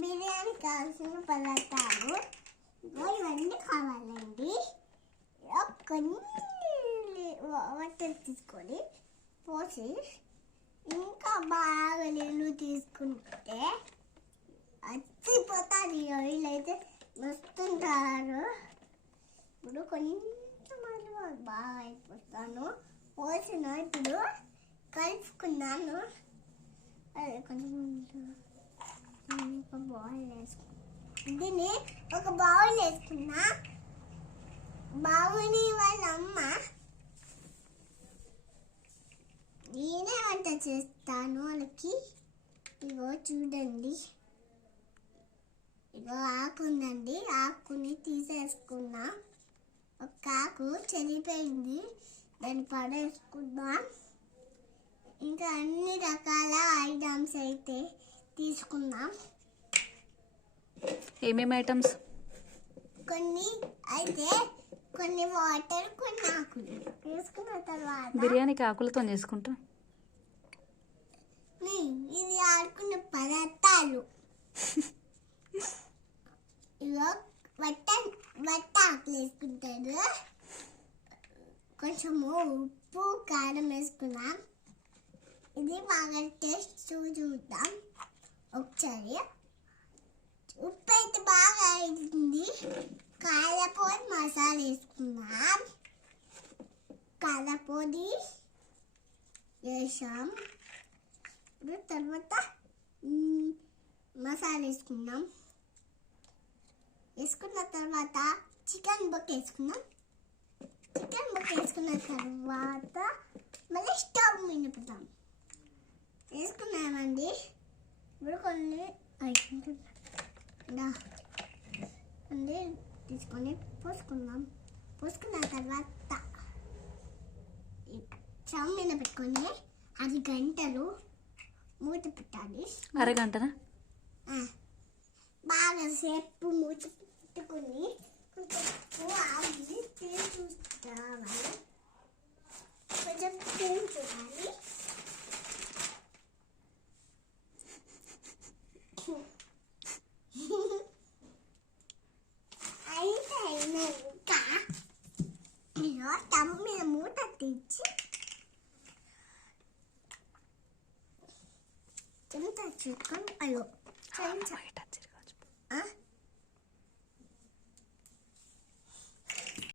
బిర్యానీ కావాల్సిన పదార్థాలు ఇవన్నీ కావాలండి. కొన్ని వాటర్ తీసుకొని పోసి ఇంకా బాగా నీళ్ళు తీసుకుంటే అచ్చిపోతాను. ఈ ఆయిల్ అయితే వస్తుంటారు. ఇప్పుడు కొంచెం బాగా అయిపోతాను. పోసిన ఇప్పుడు కలుపుకున్నాను. అది కొంచెం ఒక బౌల్ వేసుకున్నా. దీన్ని ఒక బౌల్ వేసుకున్నా. బావుని వాళ్ళ అమ్మ నేనే వంట చేస్తాను వాళ్ళకి. ఇగో చూడండి, ఇగో ఆకు ఉందండి, ఆకుని తీసేసుకున్నా. ఒక ఆకు చెల్లిపోయింది, దాన్ని పడేసుకుందాం. ఇంకా అన్ని రకాల ఐటమ్స్ అయితే తీసుకుందాం. ఏమేమి ఐటమ్స్? కొన్ని వాటర్, కొన్ని ఆకులు తీసుకున్న తర్వాత బిర్యానీకి ఆకులతో చేసుకుంటా. ఇది ఆడుకున్న పదార్థాలు ఇగో వట్ట ఆకులు వేసుకుంటాడు. కొంచెము ఉప్పు కారం వేసుకున్నాం. ఇది బాగా టేస్ట్ చూద్దాం ఒకసారి. ఉప్పు అయితే బాగా అయింది. కారపొడి మసాలా వేసుకున్నాం. కారపొడి వేసాం. ఇప్పుడు తర్వాత మసాలా వేసుకున్నాం. వేసుకున్న తర్వాత చికెన్ బొక్క వేసుకున్నాం. చికెన్ బొక్క వేసుకున్న తర్వాత మళ్ళీ స్టవ్ మీద పెడతాం. వేసుకున్నామండి. ఇప్పుడు కొన్ని అన్నీ తీసుకొని పోసుకుందాం. పోసుకున్న తర్వాత స్టవ్ మీద పెట్టుకొని 10 గంటలు మూత పెట్టాలి. అరగంటనా? బాగా సేపు మూత పెట్టుకుని కొంచెం ఆగి చూసుకోవాలి. కొంచెం చూడాలి. అయినాక స్టవ్ మీద మూత తెచ్చి చికెన్ అయ్యో